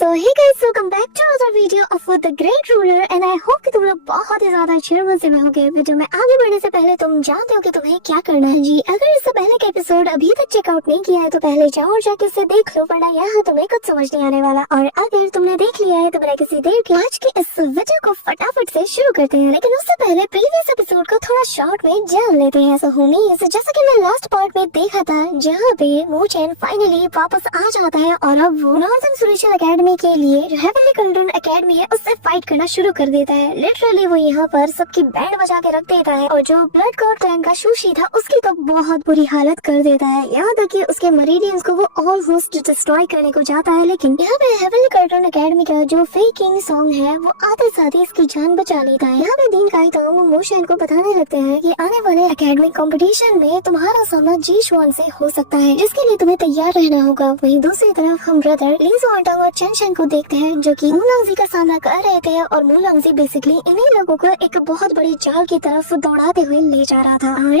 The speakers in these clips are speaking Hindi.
So hey guys, welcome back to another video of The Great Ruler and I hope कि तुम लोग बहुत ही ज्यादा cheerful से में होगे। वीडियो में आगे बढ़ने से पहले तुम जानते हो कि तुम्हें क्या करना है जी। अगर इससे पहले का एपिसोड अभी तक चेकआउट नहीं किया है तो पहले जाओ और जाके इसे देख लो, वरना यहाँ तुम्हें कुछ समझ नहीं आने वाला। और अगर तुमने देख लिया है तो बिना किसी देर के आज की इस वीडियो को फटाफट से शुरू करते हैं। लेकिन उससे पहले प्रीवियस एपिसोड को थोड़ा शॉर्ट में जान लेते हैं। सो होमीज, जैसा कि मैं लास्ट पार्ट में देखा था जहाँ पे मूचेन फाइनली वापस आ जाता है और अब वो नॉर्दर्न स्पिरिचुअल एकेडमी के लिए हेवनली कंट्रोल एकेडमी है उससे फाइट करना शुरू कर देता है। लिटरली वो यहाँ पर सबकी बैंड बजा के रख देता है और जो ब्लड गॉड क्लैन का शूशी था उसकी तो बहुत बुरी हालत कर देता है। यहाँ तक कि उसके मरीडियंस को वो ऑलमोस्ट डिस्ट्रॉय करने को जाता है। लेकिन यहाँ पे हेवनली कंट्रोल एकेडमी का जो फेकिंग सॉन्ग है वो आते साथ ही इसकी जान बचा लेता है। यहाँ पे दिन का तो मोशन को बताने लगते हैं कि आने वाले एकेडमिक कंपटीशन में तुम्हारा सामना जी शुआन से हो सकता है, जिसके लिए तुम्हें तैयार रहना होगा। वहीं दूसरी तरफ हम ब्रदर लिंजो आंटांग और चेन को देखते हैं जो कि मूलांगजी का सामना कर रहे थे और मूलांगजी बेसिकली इन्हीं लोगों को एक बहुत बड़ी जाल की तरफ दौड़ाते हुए ले जा रहा था। आगे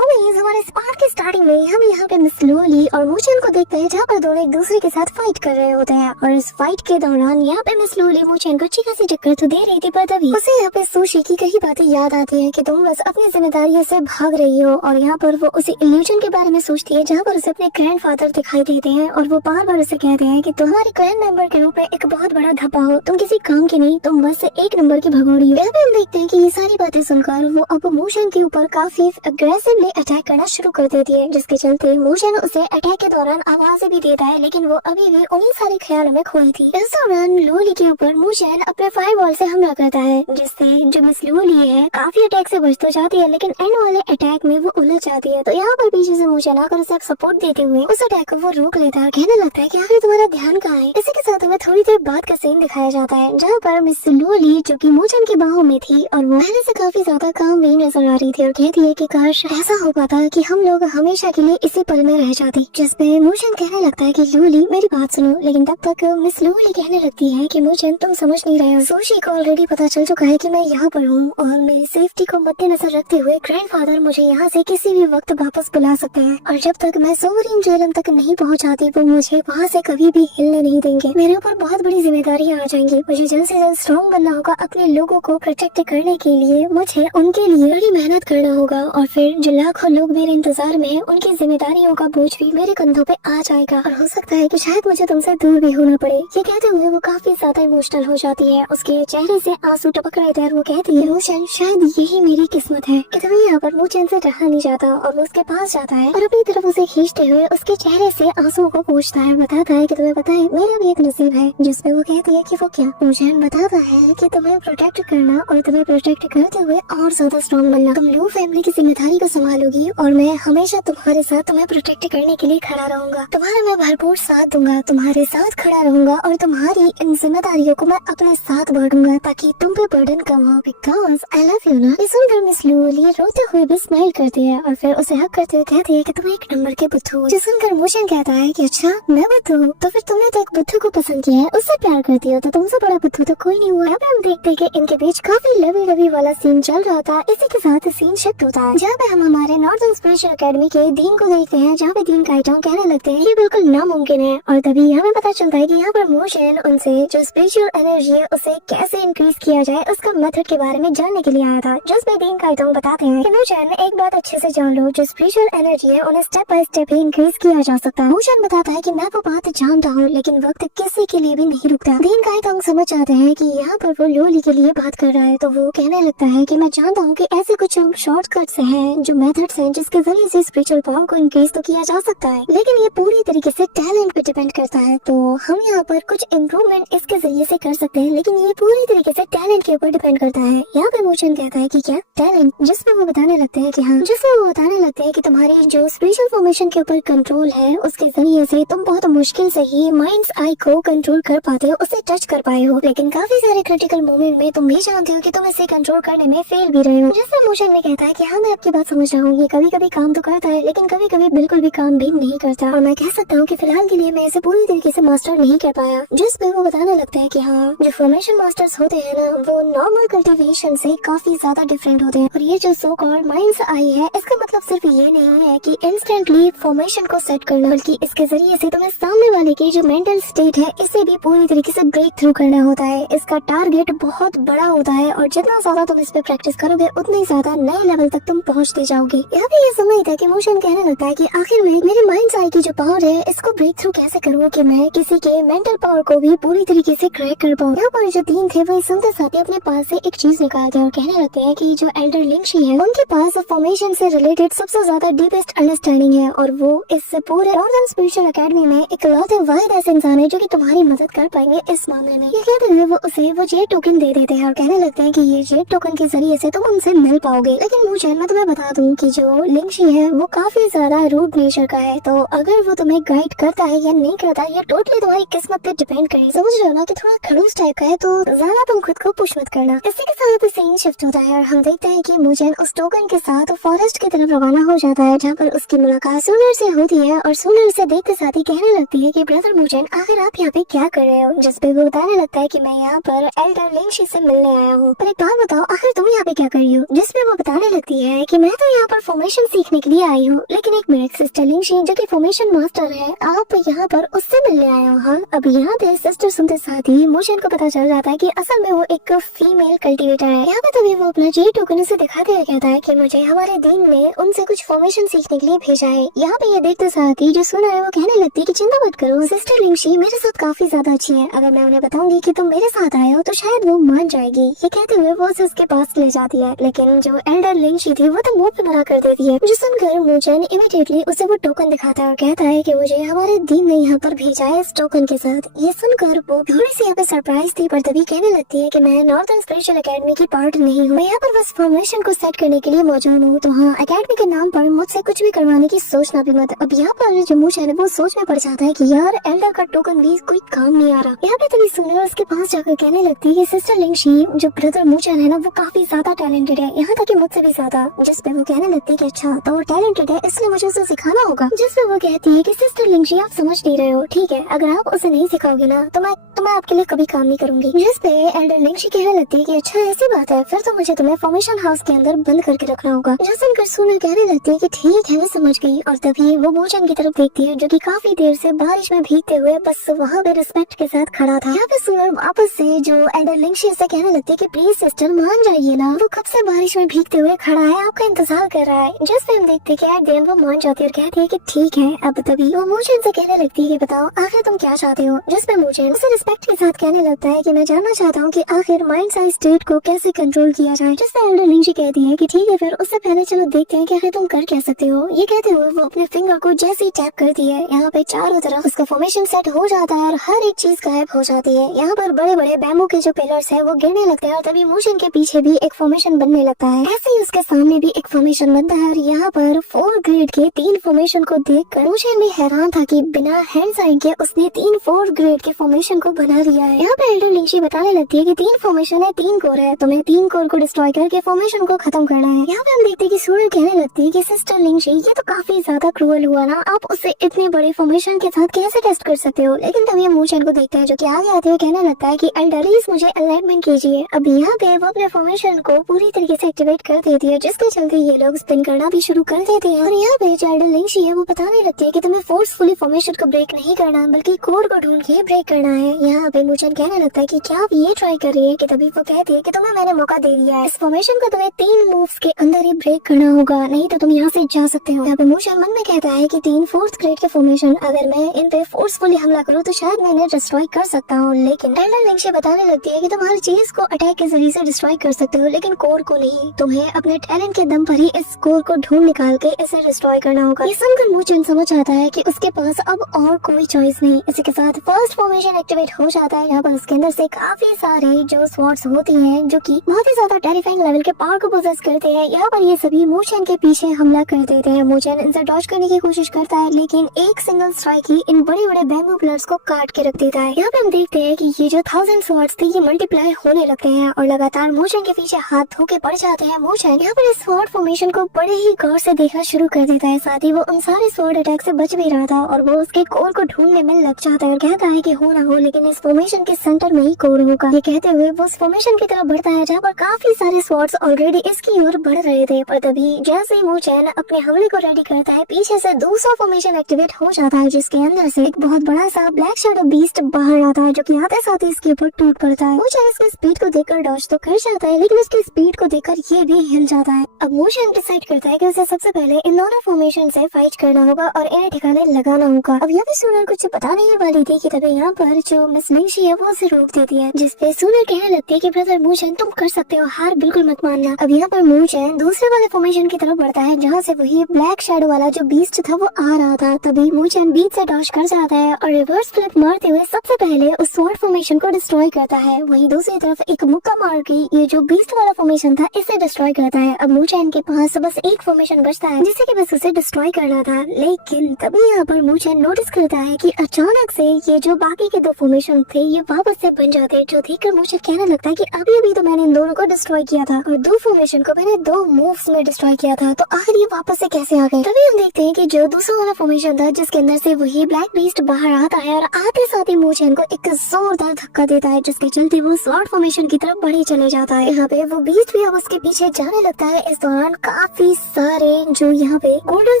हमारे इस पार्ट के स्टार्टिंग में हम यहाँ पे मिस लुओली और मूचेन को देखते हैं जहाँ पर दोनों एक दूसरे के साथ फाइट कर रहे होते हैं। और इस फाइट के दौरान यहाँ पे मिस लुओली मूचेन को अच्छी खासी टक्कर तो दे रही थी, पर तभी उसे यहाँ पे सुशी की कई बातें याद आती है कि तुम बस अपनी जिम्मेदारियों से भाग रही हो। और यहाँ पर वो उसी इल्यूजन के बारे में सोचती है जहाँ पर उसे अपने ग्रैंडफादर दिखाई देते हैं और वो बार बार उसे कहते हैं कि तुम्हारे क्लैन मेंबर के रूप में एक बहुत बड़ा धब्बा हो, तुम किसी काम की नहीं, तुम बस एक नंबर की भगोड़ी हो। यहाँ पे हम देखते हैं कि ये सारी बातें सुनकर वो अब मूशन के ऊपर काफी अग्रेसिवली अटैक करना शुरू कर देती है, जिसके चलते मूशन उसे अटैक के दौरान आवाजें भी देता है, लेकिन वो अभी भी उन्हीं सारे ख्यालों में खोई थी। इस दौरान लुओली के ऊपर मूशन अपने फायरबॉल से हमला करता है, जिससे जो मिस लुओली है काफी अटैक से बच तो जाती है, लेकिन एंड वाले अटैक में वो उलझ जाती है। तो यहाँ पर पीछे से मूशन आकर उसे सपोर्ट देते हुए उस अटैक को वो रोक लेता है। कहने लगता है कि आखिर तुम्हारा ध्यान कहाँ है। इसी के साथ हमें थोड़ी देर बाद का सीन दिखाया जाता है जहाँ पर मिस लुओली जो कि मूचेन की बाहों में थी और वो पहले से काफी ज्यादा काम भी नजर आ रही थी और कहती है कि काश ऐसा हो पाता कि हम लोग हमेशा के लिए इसी पल में रह जाते। जिसपे मूचेन कहने लगता है कि लुओली मेरी बात सुनो, लेकिन तब तक मिस लुओली कहने लगती है कि मूचेन तुम समझ नहीं रहे हो, सुशी को ऑलरेडी पता चल चुका है कि मैं यहाँ पर हूँ और मेरी सेफ्टी को मद्देनजर रखते हुए ग्रैंडफादर मुझे यहाँ से किसी भी वक्त वापस बुला सकते हैं और जब तक मैं सोवरीन जेलम तक नहीं पहुँच जाती वो मुझे वहाँ से कभी भी हिलने नहीं देंगे। मेरे ऊपर बहुत बड़ी जिम्मेदारियां आ जाएंगी, मुझे जल्द से जल्द स्ट्रॉन्ग बनना होगा। अपने लोगों को प्रोटेक्ट करने के लिए मुझे उनके लिए बड़ी मेहनत करना होगा और फिर जो लाखों लोग मेरे इंतजार में हैं उनकी जिम्मेदारियों का बोझ भी मेरे कंधों पे आ जाएगा और हो सकता है कि शायद मुझे तुमसे दूर भी होना पड़े। ये कहते हुए वो काफी ज्यादा इमोशनल हो जाती है, उसके चेहरे से आंसू टपक रहे थे और वो कहती है मूचेन शायद यही मेरी किस्मत है। तभी यहाँ पर मूचेन से रहा नहीं जाता और वो उसके पास जाता है और अपनी तरफ उसे खींचते हुए उसके चेहरे से आंसुओं को पोंछता है, बताता है कि तुम्हें पता है मेरा भी एक नसीब है। जिसमें वो कहती है कि वो क्या। मूचेन बताता है कि तुम्हें प्रोटेक्ट करना और तुम्हें प्रोटेक्ट करते हुए और ज्यादा स्ट्रॉन्ग बनना। तुम लू फैमिली की जिम्मेदारी को संभालोगी और मैं हमेशा तुम्हारे साथ तुम्हें प्रोटेक्ट करने के लिए खड़ा रहूंगा। तुम्हारा मैं भरपूर साथ दूंगा, तुम्हारे साथ खड़ा रहूंगा और तुम्हारी इन जिम्मेदारियों को मैं अपने साथ बांटूंगा ताकि तुम पे बर्डन कम हो, बिकॉज आई लव यू ना। इस सुनकर मिस लुओली रोते हुए भी स्माइल करती है और फिर उसे हक करते हुए कहती है कि तुम एक नंबर के बुद्धू हो। जिस सुनकर मूचेन कहता है कि अच्छा मैं बुद्धू हूँ, तो फिर तुमने तो एक बुद्धू को पसंद किया है, उससे प्यार करती हो, तो तुमसे बड़ा बुद्धू तो कोई नहीं हुआ। अब हम देखते हैं कि इनके बीच काफी लवी लवी वाला सीन चल रहा था। इसी के साथ सीन शिफ्ट होता है जहाँ पे हम हमारे नॉर्दर्न स्पिरिचुअल एकेडमी के डीन को देखते हैं, जहाँ पे डीन काइटोंग कहने लगते हैं ये बिल्कुल नामुमकिन है। और तभी हमें पता चलता है कि यहाँ पर मूचेन उनसे जो स्पिरिचुअल एनर्जी है उसे कैसे इंक्रीज किया जाए उसका मेथड के बारे में जानने के लिए आया था। जिसमें डीन काइटोंग बताते हैं कि मूचेन एक बात अच्छे से जान लो, जो स्पिरिचुअल एनर्जी है उन्हें step by step he increase किया जा सकता है। मूचेन बताता है कि मैं वो बात जानता हूँ लेकिन वक्त किसी के लिए भी नहीं रुकता। डीन काइटोंग समझ जाते हैं कि यहाँ पर वो लुओली के लिए बात कर रहा है, तो वो कहने लगता है कि मैं जानता हूँ कि ऐसे कुछ शॉर्टकट्स हैं, जो मेथड्स हैं जिसके जरिए से स्पिरिचुअल पावर को इंक्रीज तो किया जा सकता है, लेकिन ये पूरी तरीके से टैलेंट पे डिपेंड करता है। तो हम यहाँ पर कुछ इम्प्रूवमेंट इसके जरिए से कर सकते हैं, लेकिन ये पूरी तरीके से टैलेंट के ऊपर डिपेंड करता है। यहाँ पे मूचेन कहता है कि क्या टैलेंट, जिसमें वो बताने लगते हैं कि हाँ, जिसमें वो बताने लगते हैं कि तुम्हारी जो स्पिरिचुअल फॉर्मेशन के ऊपर कंट्रोल है उसके जरिए से तुम बहुत मुश्किल से ही माइंड्स आई को कंट्रोल कर पाते हो, उसे टच कर पाए हो, लेकिन काफी सारे क्रिटिकल मोमेंट में तुम भी जानते हो कि तुम इसे कंट्रोल करने में फेल भी रहे हो। जिससे मूचेन ने कहता है कि हाँ मैं आपकी बात समझ रहा हूँ, ये कभी कभी काम तो करता है लेकिन कभी कभी बिल्कुल भी काम भी नहीं करता और मैं कह सकता हूँ कि फिलहाल के लिए मैं इसे पूरी तरीके से मास्टर नहीं कर पाया। जिसपे वो बताने लगता है कि हाँ, जो फॉर्मेशन मास्टर्स होते हैं ना वो नॉर्मल कल्टीवेशन से काफी ज्यादा डिफरेंट होते हैं और ये जो सो कॉल्ड माइंड्स आई है इसका मतलब सिर्फ ये नहीं है कि इंस्टेंटली फॉर्मेशन को सेट करना, बल्कि इसके जरिए से तुम्हें सामने वाले की जो मेंटल स्टेट है इसे भी पूरी तरीके से ब्रेक थ्रू करना होता है। इसका टारगेट बहुत बड़ा होता है और जितना ज्यादा तुम इस पे प्रैक्टिस करोगे उतनी ज्यादा नए लेवल तक तुम पहुंचते जाओगे। यहाँ पे ये समय था कि मोशन कहने लगता है कि आखिर में मेरे माइंड आई की जो पावर है इसको ब्रेक थ्रू कैसे करूँ कि मैं किसी के मेंटल पावर को भी पूरी तरीके से क्रैक कर पाऊँ। यहाँ पर जो तीन थे वो सुनते साथ ही अपने पास से एक चीज निकालते हैं और कहने लगते हैं कि जो एल्डर लिंक्शी है उनके पास फॉर्मेशन से रिलेटेड सबसे ज्यादा डीपेस्ट अंडरस्टैंडिंग है और वो इस पूरे नॉर्दर्न स्पिरिचुअल एकेडमी में इकलौते वाहिद ऐसे इंसान है जो कि तुम्हारी मदद कर पाएंगे इस मामले में। ये कहते हुए वो उसे वो जेड टोकन दे देते हैं और कहने लगते हैं कि ये जेड टोकन के जरिए से तुम उनसे मिल पाओगे। लेकिन मुझे मैं तुम्हें बता दूं कि जो लिंक्शी है वो काफी ज्यादा रूड नेचर का है, तो अगर वो तुम्हें गाइड करता है या नहीं करता ये टोटली तुम्हारी किस्मत पे डिपेंड करेगी। समझ रहे हो ना कि थोड़ा खड़ूस टाइप का है, तो ज्यादा तुम खुद को पुश मत करना। इसी के साथ सीन शिफ्ट होता है और हम देखते हैं कि मुझे उस टोकन के साथ फॉरेस्ट की तरफ रवाना हो जाता है जहाँ पर उसकी मुलाकात सूनर से होती है और सूनर उसे देखते साथ ही कहने लगती है कि ब्रदर मुझे आखिर आप यहाँ पे क्या कर रहे हो, जिस पे वो बताने लगता है कि मैं यहाँ पर एल्डर लिंक्शी से मिलने आया हूँ। पर एक बात बताओ आखिर तुम यहाँ पे क्या कर रही हो, जिसपे वो बताने लगती है कि मैं तो यहाँ पर फॉर्मेशन सीखने के लिए आई हूँ, लेकिन एक मिनट सिस्टर लिंक्शी जो कि फॉर्मेशन मास्टर है आप यहाँ पर उससे मिलने आए हो। हाँ अब यहाँ पे सिस्टर सुनते साथ ही मोशन को पता चल जाता है कि असल में वो एक फीमेल कल्टिवेटर है। यहाँ पे तभी वो अपना जी टोकन उसे दिखाते हुए कहता है कि मुझे हमारे दीन ने उनसे कुछ फॉर्मेशन सीखने के लिए भेजा है। यहाँ पे ये देखते साथ ही जो सुना है वो कहने लगती है कि चिंता मत करो सिस्टर लिंक्शी मेरे साथ काफी ज्यादा अच्छी है, अगर मैं उन्हें बताऊंगी कि तुम मेरे साथ आए हो तो शायद वो मान जाएगी। ये कहते हुए वो उसे उसके पास ले जाती है, लेकिन जो एल्डर लिंक्शी थी वो तो मुंह पे मना कर देती है। जो सुनकर मोचन इमीडिएटली उसे वो टोकन दिखाता है और कहता है कि मुझे हमारे दीन ने यहाँ पर भेजा है इस टोकन के साथ। ये सुनकर वो थोड़ी सी यहाँ पे सरप्राइज थी, पर तभी कहने लगती है कि मैं नॉर्दर्न स्पिरिचुअल एकेडमी की पार्ट नहीं हूँ, मैं यहाँ पर बस फॉर्मेशन को सेट करने के लिए मौजूद हूँ, तो हाँ एकेडमी के नाम पर मुझसे कुछ भी करवाने की सोचना भी मत। अब यहाँ पर जो मोचन है वो सोच में पड़ जाता है कि यार एल्डर का टोकन भी कोई काम नहीं आ रहा। यहाँ पे तभी सुनर उसके पास जाकर कहने लगती है कि सिस्टर लिंक्शी जो ब्रदर मोचन है ना वो काफी ज्यादा टैलेंटेड है, यहाँ तक कि मुझसे भी ज्यादा। जिस पे वो कहने लगती है कि अच्छा तो वो टैलेंटेड है इसलिए मुझे उसे सिखाना होगा। जिस पे वो कहती है कि सिस्टर लिंक्शी आप समझ नहीं रहे हो, ठीक है अगर आप उसे नहीं सिखाओगे ना तो मैं आपके लिए कभी काम नहीं करूंगी। जिस पे एल्डर लिंक्शी कहने लगती है कि अच्छा ऐसी बात है फिर तो मुझे तुम्हें फॉर्मेशन हाउस के अंदर बंद करके रखना होगा। जो सुनकर सुनर कहने लगती है कि ठीक है मैं समझ गई और तभी वो मोचन की तरफ देखती है जो कि काफी देर से बारिश में भीगते हुए बस वहाँ पे रिस्पेक्ट के साथ खड़ा था। यहाँ पे सुनर वापस से जो एल्डर लिंक्शी से कहने लगती है कि प्लीज सिस्टर मान जाइए ना, वो कब से बारिश में भीगते हुए खड़ा है आपका इंतजार कर रहा है। जिस पे हम देखते हैं कि एट द एंड वो मान जाती है और कहती है कि ठीक है। अब तभी वो मोचन से कहने लगती है कि बताओ आखिर तुम क्या चाहते हो। जिस पे मोचन उसे रिस्पेक्ट के साथ कहने लगता है कि मैं जानना चाहता हूँ कि आखिर माइंड साइज स्टेट को कैसे कंट्रोल किया जाए। जिससे एल्डर लिंक्शी कहती है कि ठीक है फिर उससे पहले चलो देखते हैं कि आखिर तुम कर क्या सकते हो। ये कहते हुए वो अपने फिंगर को जैसे ही टैप करती है यहाँ पे चारों तरफ उसका फॉर्मेशन सेट हो जाता है और हर एक चीज गायब हो जाती है। यहाँ पर बड़े बड़े बैम्बू के जो पिलर्स है वो गिरने लगते हैं और तभी मोशन के पीछे भी एक फॉर्मेशन बनने लगता है। ऐसे ही उसके सामने भी एक फॉर्मेशन बनता है और यहाँ पर 4 ग्रेड के 3 फॉर्मेशन को देखकर मोशन भी हैरान था कि बिना हैंड साइन के उसने 3 4 ग्रेड के फॉर्मेशन को बना लिया है। यहाँ पे एल्डर लिंक्शी बताने लगती है कि 3 फॉर्मेशन है 3 कोर है, तुम्हें 3 कोर को डिस्ट्रॉय करके फॉर्मेशन को खत्म करना है। यहाँ पे हम देखते हैं कि सूरज कहने लगती है कि सिस्टर लिंक्शी ये तो काफी ज्यादा क्रूअल हुआ ना, आप उसे इतने बड़े फॉर्मेशन के साथ कैसे टेस्ट कर सकते हो। लेकिन तभी हम मोशन को देखते हैं जो कि आगे आते हुए कहने लगता है कि एल्डर प्लीज मुझे अलाइनमेंट कीजिए। अब यहाँ पे वो अपने फॉर्मेशन को पूरी तरीके से एक्टिवेट कर देती है जिसके चलते ये लोग स्पिन करना भी शुरू कर देते हैं। और यहाँ पे जो एल्डर लिंक्शी है वो बताने लगती है कि तुम्हें फोर्सफुली फॉर्मेशन को ब्रेक नहीं करना बल्कि कोर को ढूंढ के ब्रेक करना है। यहाँ पे मोशन कहने लगता है कि क्या आप ये ट्राई कर रही है कि तभी वो कहती है कि तुम्हें मैंने मौका दे दिया है, इस फॉर्मेशन को तुम्हें 3 मूव्स के अंदर ही ब्रेक करना होगा, नहीं तो तुम यहाँ से जा सकते हो। यहाँ पे मोशन मन में कहता है कि 3 4th ग्रेड के फॉर्मेशन अगर मैं इन पे फोर्सफुली हमला करूँ तो शायद मैं इन्हें डिस्ट्रॉय कर सकता हूँ। लेकिन एल्डर लिंक्शी बताने लगती है कि तुम हर चीज को अटैक के जरिए से डिस्ट्रॉय कर सकते हो लेकिन कोर को नहीं, तुम्हें अपने टैलेंट के दम पर ही इस कोर को ढूंढ निकाल के इसे डिस्ट्रॉय करना होगा। ये सुनकर मोशन समझ आता है कि उसके पास अब और कोई चॉइस नहीं। इसी के साथ फर्स्ट फॉर्मेशन एक्टिवेट हो जाता है। यहाँ पर उसके अंदर से काफी सारे जो स्वॉर्ड्स होती हैं जो कि बहुत ही ज्यादा टेरिफाइंग लेवल के पावर को पोजेस करते हैं। यहाँ पर ये सभी मोशन के पीछे हमला कर देते हैं। मोशन इनसे डॉज करने की कोशिश करता है लेकिन एक सिंगल स्ट्राइक ही इन बड़े बड़े बैम्बू पिलर्स को काट के रख देता है। यहाँ पे हम देखते हैं कि ये जो 1000 स्वॉर्ड्स थे ये मल्टीप्लाई होने लगते हैं और लगातार मोशन के पीछे हाथ धो के पड़ जाते हैं। मोशन यहाँ पर इस स्वॉर्ड फॉर्मेशन को बड़े ही गौर से देखना शुरू कर देता है। साथ ही वो उन सारे स्वॉर्ड अटैक से बच भी रहा था और वो उसके कोर को ढूंढने में लग जाता है और कहता है कि हो ना हो लेकिन इस फॉर्मेशन के सेंटर में ही कोर होगा। ये कहते हुए वो उस फॉर्मेशन की तरफ बढ़ता है जहाँ पर काफी सारे स्वॉर्ड्स ऑलरेडी इसकी ओर बढ़ रहे थे। पर तभी जैसे ही वो चैन अपने हमले को रेडी करता है, पीछे से दूसरा फॉर्मेशन एक्टिवेट हो जाता है, जिसके अंदर से एक बहुत बड़ा सा ब्लैक शैडो बीस्ट बाहर आता है, जो कि आते साथ ही इसके ऊपर टूट पड़ता है। वो चैन इसकी स्पीड को देखकर डॉज तो कर जाता है, लेकिन उसकी स्पीड को देखकर ये भी हिल जाता है। अब मोशन डिसाइड करता है कि उसे सबसे पहले इन दोनों फॉर्मेशन से फाइट करना होगा और इन्हें ठिकाने लगाना होगा। अब यहाँ पे सूनर कुछ पता नहीं वाली थी कि तभी यहाँ पर जो मिस निंगशी है वो उसे रोक देती है, जिसपे सूनर कहने लगती है कि ब्रदर मूचन तुम कर सकते हो, हार बिल्कुल मत मानना। अब यहाँ पर मूचन दूसरे वाले फॉर्मेशन की तरफ बढ़ता है जहाँ से वही ब्लैक शैडो वाला जो बीस्ट था वो आ रहा था। तभी मूचन बीच से डॉज कर जाता है और रिवर्स फ्लिप मारते हुए सबसे पहले उस स्वॉर्ड फॉर्मेशन को डिस्ट्रॉय करता है। वहीं दूसरी तरफ एक मुक्का मार के ये जो बीस्ट वाला फॉर्मेशन था इसे डिस्ट्रॉय करता है। अब मूचन के पास बस एक फॉर्मेशन बचता है जिसे कि बस उसे डिस्ट्रॉय करना था, लेकिन तभी यहाँ पर मूचन नोटिस करता है कि अचानक से ये जो बाकी के दो फॉर्मेशन थे ये वापस से बन जाते हैं, जो देखकर मूचन कहने लगता है कि अभी तो मैंने इन दोनों को डिस्ट्रॉय किया था और दो फॉर्मेशन को मैंने 2 मूव्स में डिस्ट्रॉय किया था, तो आखिर ये वापस से कैसे आ गए। तभी हम देखते हैं कि जो दूसरा वाला फॉर्मेशन था जिसके अंदर से वही ब्लैक बीस्ट बाहर आता है और आते साथ ही मूचन को एक जोरदार धक्का देता है, जिसके चलते वो स्वॉर्ड फॉर्मेशन की तरफ बढ़े चले जाता है। यहाँ पे वो बीस्ट भी अब उसके पीछे जाने लगता है। इस दौरान काफी सारे जो यहाँ पे गोल्डन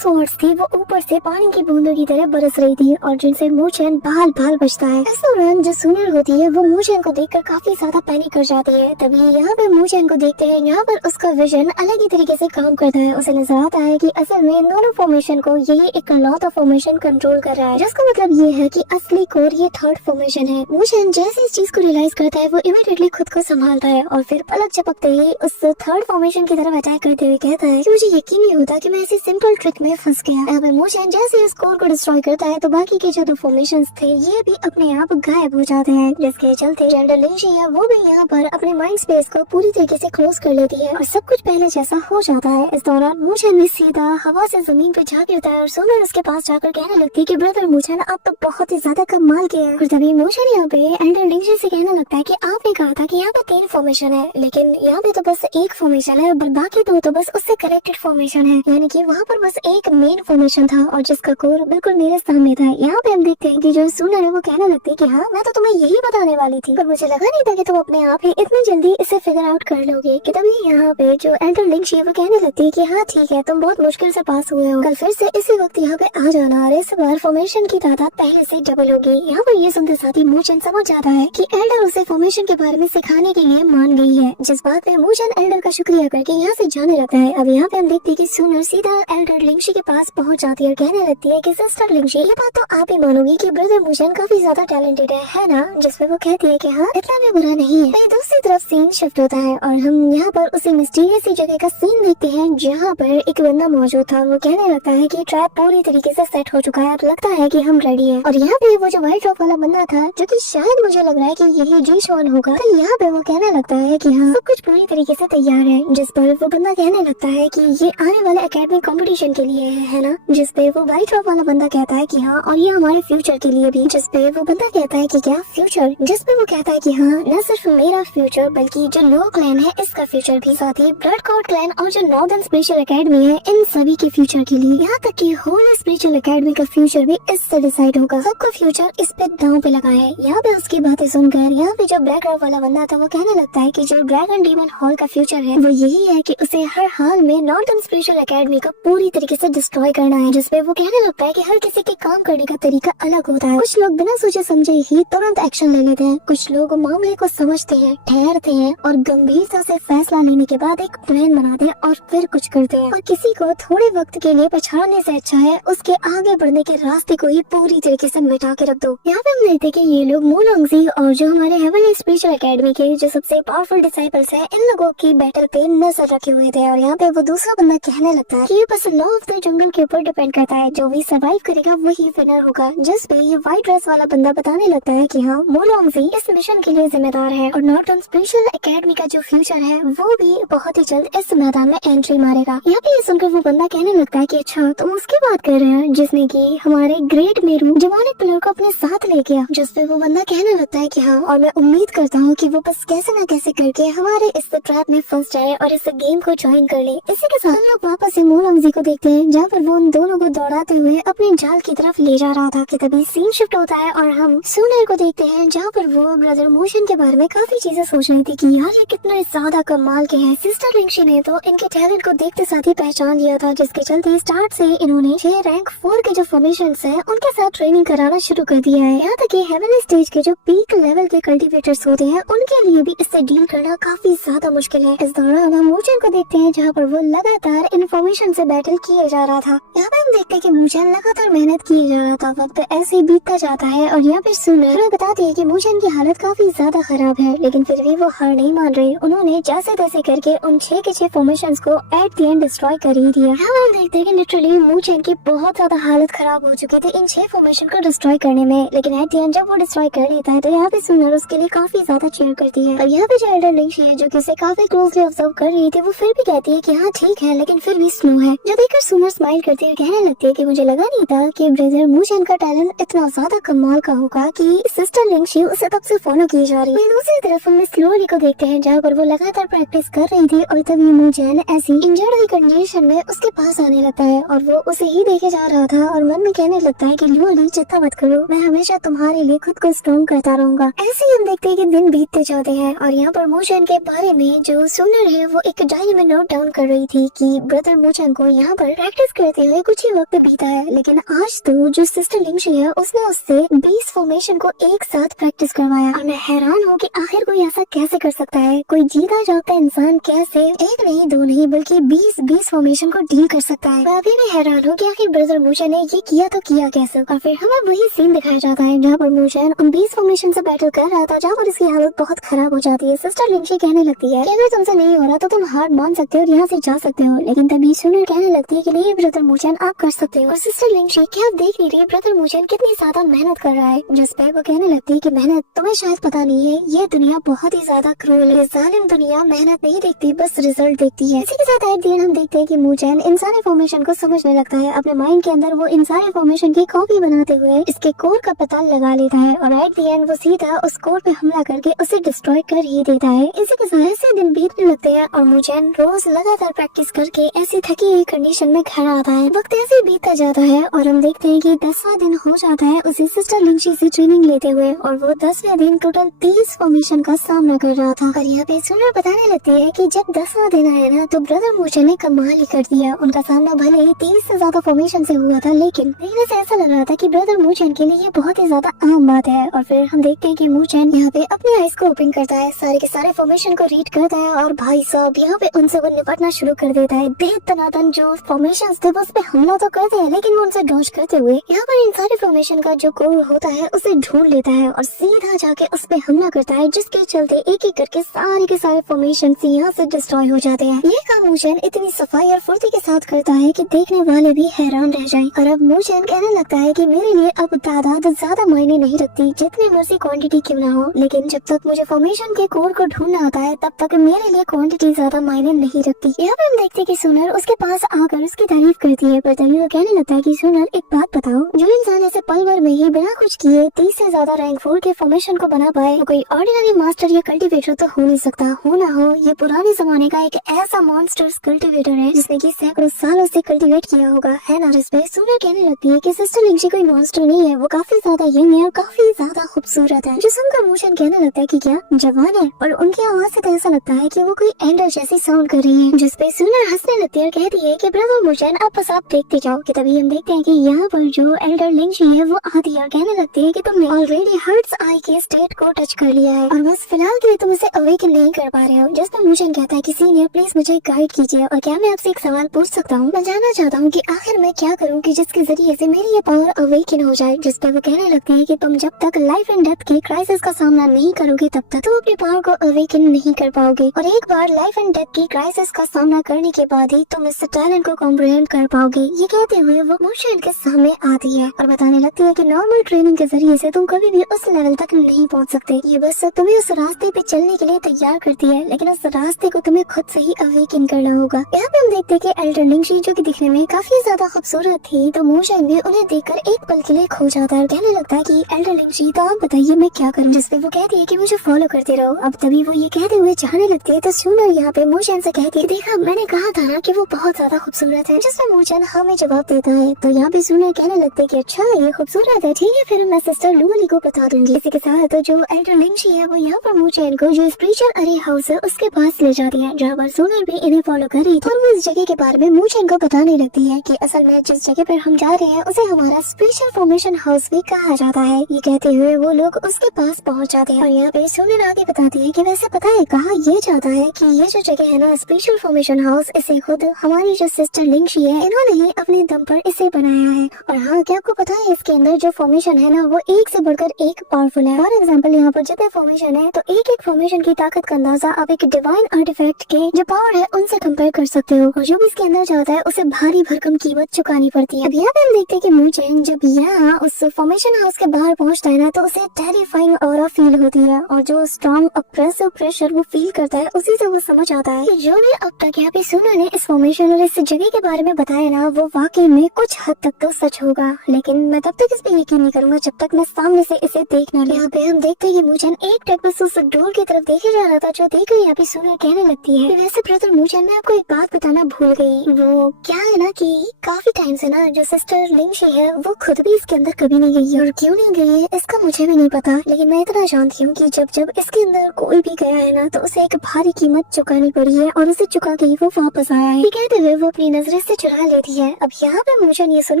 स्वॉर्ड्स थी वो ऊपर से पानी की बूंदों की तरह बरस रही थी और जिनसे मूचन भाल भाल बचता है। इस दौरान जो सूनर होती है वो मूचन को देखकर काफी ज्यादा पैनिक कर जाती है। तभी यहाँ पे मूचन को देखते हैं, यहाँ पर उसका विजन अलग ही तरीके से काम करता है। उसे नजर आता है कि असल में इन दोनों फॉर्मेशन को यही एक लॉट ऑफ फॉर्मेशन कंट्रोल कर रहा है, जिसका मतलब ये है कि असली कोर ये थर्ड फॉर्मेशन है। मूचन जैसे इस चीज को रियलाइज करता है वो इमीडिएटली खुद को संभालता है और फिर पलक झपकते ही उस थर्ड फॉर्मेशन की तरफ अटैक करते हुए कहता है कि मुझे यकीन नहीं होता कि मैं ऐसी सिंपल ट्रिक में फंस गया। अब मूचन जैसे इस कोर को डिस्ट्रॉय करता है तो बाकी के जो दो फॉर्मेशंस थे ये भी अपने आप गायब हो जाते हैं, जिसके चलते जनरल लिंशी है वो भी यहाँ पर अपने माइंड स्पेस को पूरी तरीके से क्लोज कर लेती है और सब कुछ पहले जैसा हो जाता है। इस दौरान मूचन भी सीधा हवा से जमीन पे जा गिरता है और सूनर उसके पास जाकर कहने लगती है कि ब्रदर मूचन आप तो बहुत ही ज्यादा कमाल के हैं। और तभी मूचन यहाँ पे एल्डर लिंशी से कहने लगता है कि आपने कहा था कि यहाँ पे 3 फॉर्मेशन है, लेकिन यहाँ पे तो बस एक फॉर्मेशन है और बाकी दो तो बस उससे करेक्टेड फॉर्मेशन है, यानी कि वहाँ पर बस एक मेन फॉर्मेशन था और जिसका कोर बिल्कुल मेरे सामने था। यहाँ पे हम देखते हैं कि जो सूनर है वो कहने लगती है कि हाँ मैं तो तुम्हें यही बताने वाली थी, पर मुझे लगा नहीं था कि तुम अपने आप ही इतनी जल्दी इसे फिगर आउट कर लोगे। कि तभी यहाँ पे जो एल्डर लिंशी है वो कहने लगती है कि हाँ ठीक है, तुम बहुत मुश्किल से पास हुए हो, कल फिर से इसी वक्त यहाँ पे आ जाना और इस बार फॉर्मेशन की तादाद पहले से डबल होगी। यहाँ पर ये सुनते साथ ही मूचन समझ जाता है कि एल्डर उसे फॉर्मेशन के बारे में सिखाने के लिए मान गई है, जिस बात पे मूचन एल्डर का शुक्रिया करके यहाँ से जाने लगता है। अब यहाँ पे हम देखते हैं कि सूनर सीधा एल्डर लिंशी के पास पहुँच जाती है और कहने लगती है कि सिस्टर लिंशी ये बात तो आप ही मानोगी कि ब्रदर मूचन काफी ज्यादा टैलेंटेड है ना, जिसपे वो कहती है कि हाँ इतना भी बुरा नहीं है। फिर दूसरी तरफ सीन शिफ्ट होता है और हम यहाँ पर उसी मिस्टीरियस जगह का सीन देखते हैं जहाँ पर एक बंदा मौजूद था। वो कहने लगता है कि ट्रैप पूरी तरीके से सेट हो चुका है और लगता है कि हम रेडी हैं। और यहाँ पे वो जो व्हाइट रॉक वाला बंदा था जो कि शायद मुझे लग रहा है कि यही जी-शॉन होगा, तो यहाँ पे वो कहने लगता है कि हाँ सब कुछ पूरी तरीके से तैयार है। जिस पर वो बंदा कहने लगता है कि ये आने वाले एकेडमिक कंपटीशन के लिए है ना, जिस पे वो व्हाइट रॉक वाला बंदा कहता है कि हाँ और ये हमारे फ्यूचर के लिए भी। जिस पे वो बंदा कहता है कि क्या फ्यूचर, जिस पे वो कहता है कि हाँ न सिर्फ मेरा फ्यूचर बल्कि जो लो क्लैन है इसका फ्यूचर भी, साथ ही ब्लड कॉड क्लैन और जो नॉर्दर्न स्पिरिचुअल एकेडमी है इन सभी के फ्यूचर के लिए, यहाँ तक कि होल स्पिरिचुअल एकेडमी का फ्यूचर भी इससे डिसाइड होगा। सबका फ्यूचर इस पे दांव पे लगा है। यहाँ पे उसकी बातें सुनकर यहाँ पे जो ब्लैक रॉक वाला बंदा था वो कहने लगता है कि जो ड्रैगन डीमन हॉल का फ्यूचर है वो यही है कि उसे हर हाल में नॉर्दर्न स्पिरिचुअल एकेडमी को पूरी तरीके से डिस्ट्रॉय करना है। जिसपे वो कहने लगता है कि हर किसी के काम करने का तरीका अलग होता है। कुछ लोग बिना सोचे समझे ही तुरंत एक्शन ले लेते हैं, कुछ लोग मामले को समझते हैं, ठहरते हैं और गंभीरता से फैसला लेने के बाद एक प्लान बनाते हैं और फिर कुछ करते हैं। और किसी को थोड़े वक्त के लिए पछाड़ने से अच्छा है उसके आगे बढ़ने के रास्ते को ही पूरी तरीके से मिटा के रख दो। यहाँ पे हम देखते हैं कि ये लोग मूलोंगजी और जो हमारे हेवनली स्पिरिचुअल एकेडमी के जो सबसे पावरफुल डिसाइपल्स हैं इन लोगों की बैटल पे नजर रखे हुए थे। और यहाँ पे वो दूसरा बंदा कहने लगता है कि ये बस लॉ ऑफ द जंगल के ऊपर डिपेंड करता है, जो भी सर्वाइव करेगा वही विनर होगा। जिस पे ये व्हाइट ड्रेस वाला बंदा बताने लगता है कि हाँ मूलोंगजी इस मिशन के लिए जिम्मेदार है और नॉर्दर्न स्पिरिचुअल एकेडमी का जो फ्यूचर है वो भी बहुत ही जल्द इस मैदान में एंट्री मारेगा। यहाँ पे ये सुनकर वो बंदा कहने लगता है कि अच्छा तुम उसकी बात कर रहे हैं जिसने की हमारे ग्रेट मेरू डिमोनिक पिलर को अपने साथ ले गया। जिस पे वो बंदा कहने लगता है कि हाँ और मैं उम्मीद करता हूँ कि वो बस कैसे न कैसे करके हमारे इस ट्रैप में फंस जाए और इस गेम को ज्वाइन कर ले। इसी के साथ हम लोग वापस से मूलोंगजी को देखते हैं जहाँ पर वो उन दोनों को दौड़ाते हुए अपने जाल की तरफ ले जा रहा था। कि तभी सीन शिफ्ट होता है और हम सूनर सुनर को देखते हैं जहाँ पर वो ब्रदर मोशन के बारे में काफी चीजें सोच रही थी कि यार ये कितना ज्यादा कमाल के हैं। सिस्टर लिंक्शी ने तो इनके टैलेंट को देखते साथ ही पहचान लिया था, जिसके चलते स्टार्ट से इन्होंने 6 रैंक 4 के जो फॉर्मेशन है उनके साथ ट्रेनिंग कराना शुरू कर दिया है। यहाँ तक कि हेवनली स्टेज के जो पीक लेवल के कल्टिवेटर्स होते हैं उनके लिए भी इससे डील करना काफी ज्यादा मुश्किल है। इस दौरान हम मोशन को देखते हैं जहाँ पर वो लगातार इन्फॉर्मेशन से बैटल किए जा रहा था। यहाँ पे हम देखते हैं कि मोशन लगातार मेहनत किए जा रहा था, वक्त ऐसे ही बीतता जाता है और यहाँ पे सुनर बताते हैं कि मोशन की हालत काफी ज्यादा खराब है, लेकिन फिर भी वो हार नहीं मान रहे। उन्होंने जैसे तैसे करके उन 6 के 6 फॉर्मेशंस को एट द एंड डिस्ट्रॉय कर ही दिया। हम देखते हैं कि लिटरली मोशन की बहुत ज्यादा हालत खराब हो चुकी थी इन 6 फॉर्मेशन को डिस्ट्रॉय करने में, लेकिन एट द एंड जब वो डिस्ट्रॉय कर लेता है तो यहाँ पे सुनर उसके लिए काफी ज्यादा चीयर करती है। और यहाँ पे जो एल्डर लिंक्शी है जो कि उसे काफी क्लोजली ऑब्जर्व कर रही थी, वो फिर भी कहती है कि हाँ ठीक है लेकिन फिर भी स्लो है। जो देखकर सुनर स्माइल करती है, कहने लगती है कि मुझे लगा नहीं था कि ब्रदर मोशन का टैलेंट इतना ज्यादा कमाल का होगा कि सिस्टर लिंक्शी उसे तब से फॉलो की जा रही है। दूसरी तरफ हम स्लोली को देखते हैं जहाँ पर वो लगातार प्रैक्टिस कर रही थी और तभी मोशन ऐसी इंजर्ड हुई कंडीशन में उसके पास आने लगता है और वो उसे ही देखे जा रहा था और मन में कहने लगता है कि लोली चिंता मत करो, मैं हमेशा तुम्हारे लिए खुद को स्ट्रॉन्ग करता रहूंगा। ऐसे ही हम देखते हैं कि दिन बीतते जाते हैं और यहाँ पर मोशन के बारे में जो सुनर है वो एक डायरी में नोट डाउन कर रही थी कि ब्रदर मोशन को यहाँ पर प्रैक्टिस करते हुए कुछ ही वक्त बीता है, लेकिन आज तो जो सिस्टर लिंक्शी है उसने उससे 20 फॉर्मेशन को एक साथ प्रैक्टिस करवाया और मैं हैरान हूँ कि आखिर कोई ऐसा कैसे कर सकता है। कोई जीता जागता इंसान कैसे एक नहीं दो नहीं बल्कि 20 फॉर्मेशन को डील कर सकता है। मैं अभी भी हैरान हूँ कि आखिर ब्रदर मोशन ने ये किया तो किया कैसे। और फिर हमें वही सीन दिखाया जाता है जहाँ पर मोशन उन 20 फॉर्मेशन से बैटल कर रहा था, जहाँ पर उसकी हालत बहुत खराब हो जाती है। सिस्टर लिंक्शी कहने लगती है कि अगर तुमसे नहीं हो रहा तो तुम हार मान सकते हो और यहाँ से जा सकते हो, लेकिन तभी सुनर कहने लगती है कि नहीं ब्रदर मोशन आप कर सकते हो। और सिस्टर लिंक्शी क्या आप देख नहीं रही ब्रदर मोशन कितनी ज्यादा मेहनत कर रहा है, जिस पे वो कहने लगती है कि मेहनत तुम्हें शायद पता नहीं है, ये दुनिया बहुत ही ज्यादा क्रूर है। जालिम दुनिया मेहनत नहीं देखती बस रिजल्ट देखती है। इसी के साथ एट द एंड हम देखते हैं कि मोशन इन सारे फॉर्मेशन को समझने लगता है। अपने माइंड के अंदर वो इन सारे फॉर्मेशन की कॉपी बनाते हुए इसके कोर का पता लगा लेता है और एट द एंड वो सीधा उस कोर पे हमला करके उसे डिस्ट्रॉय कर ही देता है। इसी के साथ ऐसे दिन बीतने लगते हैं और मोशन रोज लगातार प्रैक्टिस करके ऐसी थकी हुई कंडीशन में घर आता है। वक्त ऐसे बीतता जाता है और हम देखते हैं कि 10वां दिन हो जाता है उसे सिस्टर लिंक्शी से ट्रेनिंग लेते हुए और वो 10वें दिन टोटल 30 फॉर्मेशन का सामना कर रहा था। और यहाँ पे सुनर बताने लगती है कि जब 10वां दिन आया ना तो ब्रदर मोशन ने कमाल ही कर दिया। उनका सामना भले ही 30 से ज्यादा फॉर्मेशन से हुआ था, लेकिन देखने से ऐसा लग रहा था कि ब्रदर मोशन के लिए ये बहुत ही ज्यादा आम बात है। और फिर हम देखते हैं कि मोशन यहाँ पे अपने आइज को ओपन करता है, सारे के सारे फॉर्मेशन को रीड करता है और भाई साहब यहाँ पे उनसे वो निपटना शुरू कर देता है। दे तनातन जो फॉर्मेशन थे उस पे हमला तो करते हैं, लेकिन वो उनसे डॉज करते हुए यहाँ पर इन सारे फॉर्मेशन का जो कोर होता है उसे ढूंढ लेता है और सीधा जाके उस पे हमला करता है, जिसके चलते एक एक करके सारे के सारे फॉर्मेशन यहाँ से डिस्ट्रॉय हो जाते हैं। ये काम मोशन इतनी सफाई और फुर्ती के साथ करता है कि देखने वाले भी हैरान रह जाएं। और अब मोशन कहने लगता है कि मेरे लिए अब तादाद ज्यादा मायने नहीं रखती, जितनी मर्जी क्वांटिटी क्यों ना हो, लेकिन जब तक मुझे फॉर्मेशन के कोर को ढूंढना आता है तब तक मेरे लिए क्वांटिटी ज्यादा मायने नहीं रखती। यहाँ पे हम देखते हैं कि सुनर उसके पास आकर उसकी तारीफ करती है, पर तभी वो कहने लगता है कि सुनर एक बात बताओ, जो इंसान ऐसे पल भर में ही बिना कुछ किए 30 से ज्यादा रैंक 4 के फॉर्मेशन को बना पाए, तो कोई ऑर्डिनरी मास्टर या कल्टीवेटर तो हो नहीं सकता। हो ना हो ये पुराने जमाने का एक ऐसा मॉन्स्टर्स कल्टीवेटर है जिसने की सैकड़ों सालों से कल्टीवेट किया होगा, है ना। इस पे सुनर कहने लगती है कि सिस्टर लिंक्शी कोई मॉन्स्टर नहीं है, वो काफी ज्यादा यंग है और काफी ज्यादा खूबसूरत है। जो सुनकर मोशन कहने लगता है कि क्या जवान है, और उनकी आवाज से तो ऐसा लगता है कि वो कोई एंडर जैसी साउंड कर रही है, जिसपे सुनर हंसने लगती है और कहती है कि ब्रदर मोशन आप बस आप देखते जाओ। कि तभी हम देखते हैं कि यहाँ पर जो एल्डर लिंक्शी है वो आती है और कहने लगती है कि तुमने ऑलरेडी हर्ट्स आई के स्टेट को टच कर लिया है और बस फिलहाल के लिए तुम इसे अवेकन नहीं कर पा रहे हो। जिसमें मोशन कहता है कि सीनियर प्लीज मुझे गाइड कीजिए, और क्या मैं आपसे एक सवाल पूछ सकता हूँ? मैं जानना चाहता हूँ कि आखिर मैं क्या करूँ कि जिसके जरिए से मेरी ये पावर अवेकन हो जाए। जिस पे वो कहने लगती है कि तुम जब तक लाइफ एंड डेथ के क्राइसिस का सामना नहीं करोगे तब तक तुम अपनी पावर को अवेकन नहीं कर पाओगे, और एक बार लाइफ एंड डेथ की क्राइसिस का सामना करने के बाद ही तुम इस टैलेंट को कॉम्प्रिहेंड कर पाओगे। ये कहते हुए वो मोशन के सामने आती है और बताने लगती है कि नॉर्मल ट्रेनिंग के जरिए से तुम कभी भी उस लेवल तक नहीं पहुंच सकते। ये बस तुम्हें उस रास्ते पे चलने के लिए तैयार करती है, लेकिन उस रास्ते को तुम्हें खुद से ही अवेकन करना होगा। यहाँ पे हम देखते हैं कि एल्डर लिंक्शी जो कि दिखने में काफी ज्यादा खूबसूरत थी, तो मोशन भी उन्हें देखकर एक पल के लिए खो जाता है और कहने लगता है कि एल्डर लिंक्शी तो आप बताइए मैं क्या करूँ? जिसपे वो कहती है कि मुझे फॉलो करते रहो। अब तभी वो ये कहते हुए जाने लगती है तो सुनर यहाँ पे मोशन से कहती है देखा मैंने कहा था ना कि वो बहुत ज्यादा खूबसूरत है, जिसमें मोशन हाँ में जवाब देता है। तो यहाँ पे सुनर कहने लगते है कि अच्छा ये खूबसूरत है, ठीक है फिर मैं सिस्टर लूली को बता दूंगी। इसी के साथ जो एल्डर लिंची है वो यहाँ पर मूचेन को जो स्पिरिचुअल अरे हाउस है उसके पास ले जाती है, जहाँ पर सोनल भी इन्हें फॉलो कर रही थी और वो इस जगह के बारे में मूचेन को बताने लगती है कि असल में जिस जगह पर हम जा रहे हैं उसे हमारा स्पेशल फॉर्मेशन हाउस भी कहा जाता है। ये कहते हुए वो लोग उसके पास पहुँच जाते हैं और यहाँ पे सोनल आगे बताती है कि वैसे पता है कहा यह जाता है कि ये जो जगह है ना स्पेशल फॉर्मेशन हाउस, इसे खुद हमारी जो सिस्टर लिंची है इन्होंने ही अपने दम पर इसे बनाया है। और हाँ, क्या आपको पता है इसके अंदर जो फॉर्मेशन है ना वो एक से बढ़कर एक पावरफुल है। फॉर एग्जाम्पल यहाँ पर जितने फॉर्मेशन है तो एक एक फॉर्मेशन की ताकत का अंदाजा आप एक डिवाइन आर्टिफैक्ट के जो पावर है उनसे कंपेयर कर सकते हो, और जो भी इसके अंदर जाता है उसे भारी भरकम कीमत चुकानी पड़ती है। अब यहाँ पे हम देखते हैं कि मूचेन जब यहाँ उस फॉर्मेशन हाउस के बाहर पहुँचता है ना तो उसे टेरिफाइंग ऑरा फील होती है, और जो स्ट्रॉन्ग ऑप्रेसिव प्रेशर वो फील करता है उसी से वो समझ आता है कि जो भी अब तक यहाँ पे सुना ने इस फॉर्मेशन और इस जगह के बारे में बताया ना वो वाकई में कुछ हद तक तो सच होगा, लेकिन मैं तब तक इस पे यकीन नहीं करूंगा जब तक मैं सामने से इसे देख ना लूं। यहाँ पे हम देखते हैं कि मूचेन एक टक बस उस डोर की तरफ देखे जा रहा था, जो देखकर यहाँ पे सुना कहने लगती है वैसे ब्रदर मूचेन मैं आपको एक बात बताना भूल गई। वो क्या है ना कि काफी टाइम से ना जो सिस्टर लिंची है वो खुद भी इसके अंदर कभी नहीं गई है, और क्यों नहीं गई है इसका मुझे भी नहीं पता, लेकिन मैं इतना जानती हूँ कि जब जब इसके अंदर कोई भी गया है ना तो उसे एक भारी कीमत चुकानी पड़ी है और उसे चुका के ही वो वापस आया है। ये कहते हुए वो अपनी नजरें से चुरा लेती है। अब यहाँ पे मूचेन ये सुन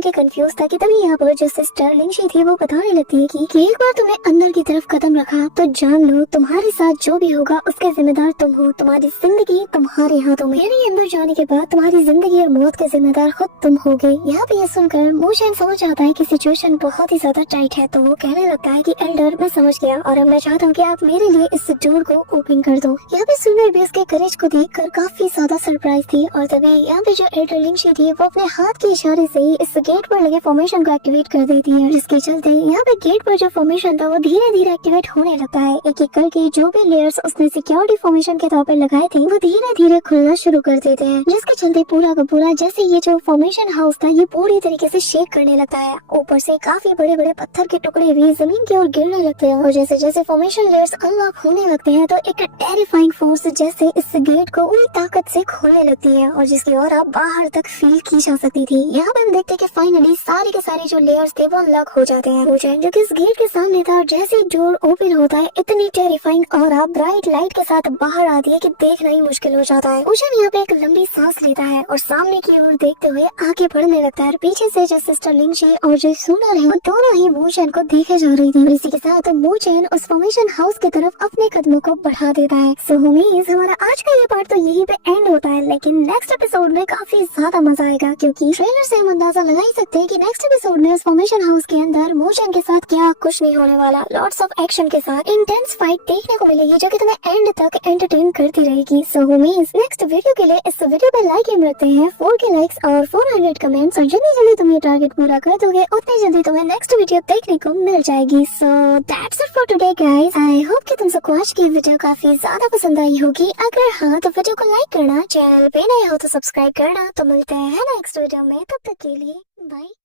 के कंफ्यूज था कि तभी यहाँ पर जो सिस्टर लिंची थी वो बताने लगती है कि एक बार तुमने अंदर की तरफ कदम रखा तो जान लो तुम्हारे साथ जो भी होगा उसके जिम्मेदार तुम हो, तुम्हारी जिंदगी तुम्हारे हाथों में, मेरे अंदर जाने के बाद तुम्हारी जिंदगी और मौत के जिम्मेदार खुद तुम होगे। यहाँ पे ये सुनकर मूचेन समझ आता है कि सिचुएशन बहुत ही ज्यादा टाइट है, तो वो कहने लगता है कि एल्डर मैं समझ गया और अब मैं चाहता हूँ कि आप मेरे लिए इस डोर को ओपन कर दो। यहाँ पे सुनर भी उसके करेज को देखकर काफी ज्यादा सरप्राइज थी, और तभी यहाँ पे जो एल्डर लिंची थी वो अपने हाथ के इशारे से ही इस गेट पर लगे फॉर्मेशन को एक्टिवेट कर देती है, जिसके चलते यहाँ पे गेट पर जो फॉर्मेशन था वो धीरे धीरे एक्टिवेट होने लगता है। एक एक करके जो भी लेयर्स उसने सिक्योरिटी फॉर्मेशन के तौर पर लगाए थे वो धीरे धीरे खुलना शुरू कर देते हैं, जिसके चलते पूरा का पूरा जैसे ये जो फॉर्मेशन हाउस था ये पूरी तरीके से शेक करने लगता है। ऊपर से काफी बड़े बड़े पत्थर के टुकड़े भी जमीन की ओर गिरने लगते हैं, और जैसे जैसे फॉर्मेशन लेयर्स अनलॉक होने लगते हैं तो एक टेरिफाइंग फोर्स जैसे इस गेट को पूरी ताकत से खोलने लगती है, और जिसकी ओर आप बाहर तक फील की जा सकती थी। यहाँ पे हम देखते कि फाइनली सारे के सारे जो लेयर्स थे वो अनलॉक हो जाते हैं। मूचेन जो कि इस गेट के सामने था और जैसे डोर ओपन होता है इतनी टेरिफाइंग और ब्राइट लाइट के साथ बाहर आती है कि देखना ही मुश्किल हो जाता है। मूचेन यहाँ पे एक लंबी सांस लेता है और सामने की ओर देखते हुए आगे बढ़ने लगता है। पीछे से जो सिस्टर लिंची और जो सुनर है वो दोनों ही मूचेन को देखे जा रही थी। इसी के साथ मूचेन उस फॉर्मेशन हाउस की तरफ अपने कदमों को बढ़ा देता है। सो होमीज हमारा आज का ये पार्ट तो यहीं पे एंड होता है, लेकिन नेक्स्ट एपिसोड में काफी ज्यादा मजा आएगा, क्योंकि ट्रेलर से हम अंदाजा लगा ही सकते हैं कि नेक्स्ट एपिसोड में उस फॉर्मेशन हाउस के अंदर मूचेन के साथ क्या कुछ नहीं होने वाला। लॉट्स ऑफ एक्शन के साथ इंटेंस फाइट देखने को मिलेगी जो कि तुम्हें एंड तक एंटरटेन करती रहेगी। सो होमीज नेक्स्ट वीडियो के लिए इस वीडियो पे लाइक एम रखते हैं 4K लाइक्स और 400 कमेंट्स, और जितनी जल्दी तुम ये टारगेट पूरा कर दोगे उतनी जल्दी तुम्हें नेक्स्ट वीडियो देखने को मिल जाएगी। So that's it for today guys. I hope कि तुम सबको आज की वीडियो काफी ज्यादा पसंद आई होगी। अगर हाँ तो वीडियो को लाइक करना, चैनल पे नए हो तो सब्सक्राइब करना। तो मिलते हैं नेक्स्ट वीडियो में, तब तक के लिए बाय।